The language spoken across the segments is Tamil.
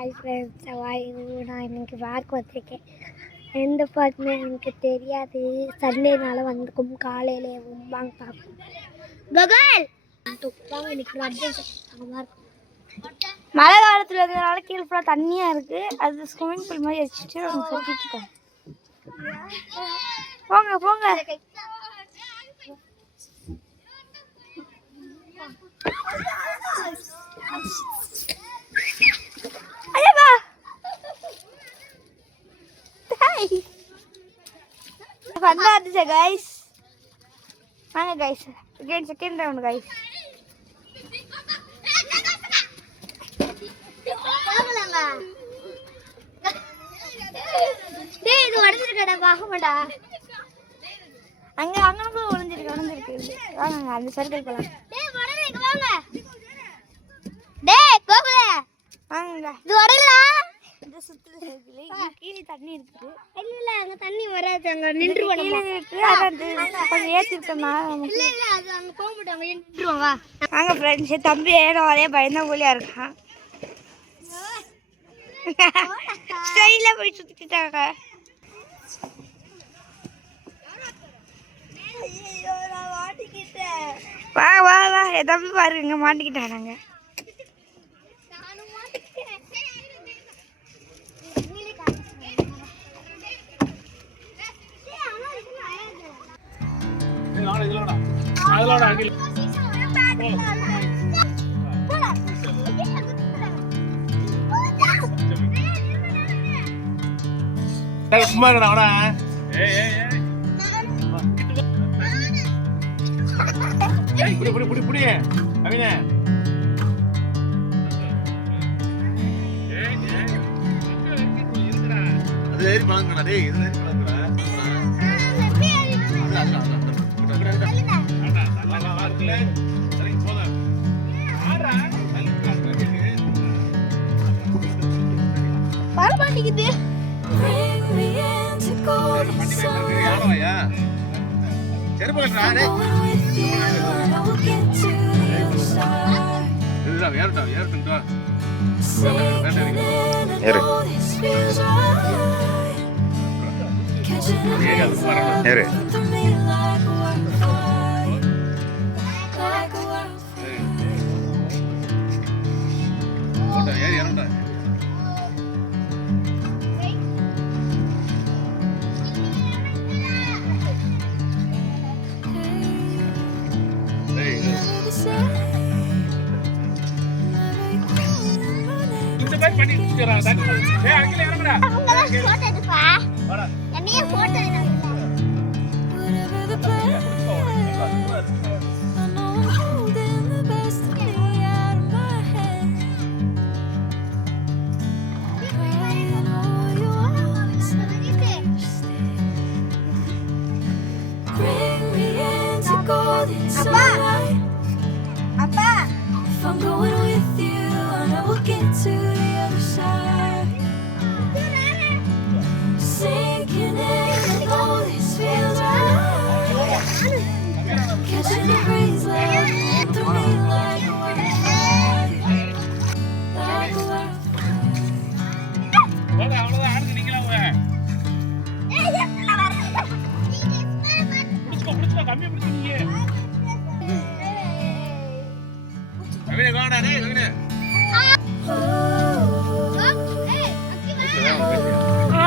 ஹாய் ஃப்ரெண்ட்ஸ், நான் இன்னைக்கு பார்க் வந்திருக்கேன். எந்த பார்க்குமே எனக்கு தெரியாது. சண்டேனால வந்துக்கும். காலையிலே வாங்க பார்ப்போம். ககல் வாங்க இன்னைக்கு அட்வென்ச்சர் இருக்கும். மழை காலத்தில் இருந்ததுனால கீழே ஃபுல்லாக தண்ணியாக இருக்குது. அது ஸ்விம்மிங் பூல் மாதிரி வச்சுட்டு அவங்க சுற்றிட்டு இருக்காங்க. போங்க போங்க. ஃபன்னா இருந்துச்சு கைஸ். வாங்க guys, again second round guys. டேய் இது உடைஞ்சிருக்கடா, பாக்கமாடா. அங்க அங்க உடைஞ்சிருக்கு. வாங்க அந்த சர்க்கிள் போலாம். டேய் வரல, இங்க வாங்க. டேய் கோகுல வாங்க. இது வரல. இந்த சுத்துல சர்க்கிள் கீழே தண்ணி இருக்கு. இல்ல அங்க தண்ணி வராது, அங்க நின்றுவோம். அது கொஞ்சம் ஏத்தி விட்டோம்னா இல்ல அது அங்க போக மாட்டாங்க, நின்றுவோம். வா வாங்க ஃப்ரெண்ட்ஸ். தம்பி ஏதோ ஒரே பயந்த போலியா இருக்கான். ஸ்டைலா போய் சுத்திட்டாங்க. ஐயோ நான் மாட்டிக்கிட்டேன். வா வா வா, தம்பி பாருங்க மாட்டிக்கிட்டாங்க.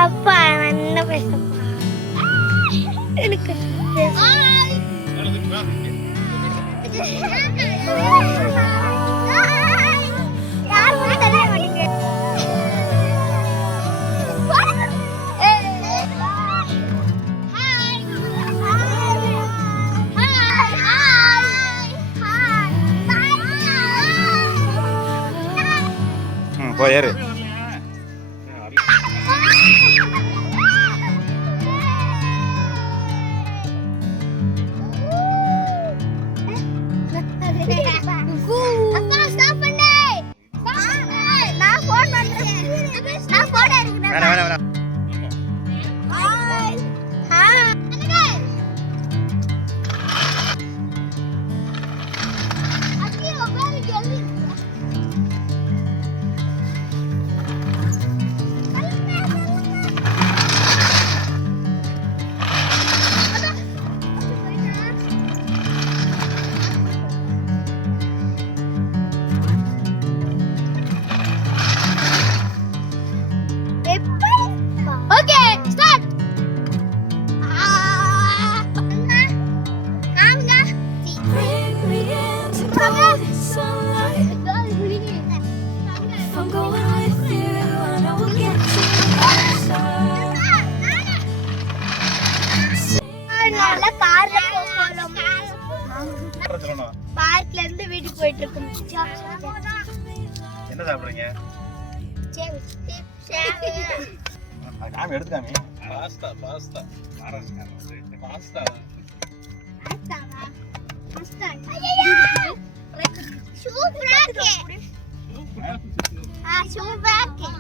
அப்பா என்ன பேசப்பா எனக்கு போயாரு. வீட்ல இருந்து வீட்டுக்கு போயிட்டு இருக்கோம். என்ன சாப்பிடுறீங்க? காமி எடுத்துக்காமி. பாஸ்தா பாஸ்தா பாஸ்தா சூப்பரா இருக்கு. சூப்பரா இருக்கு.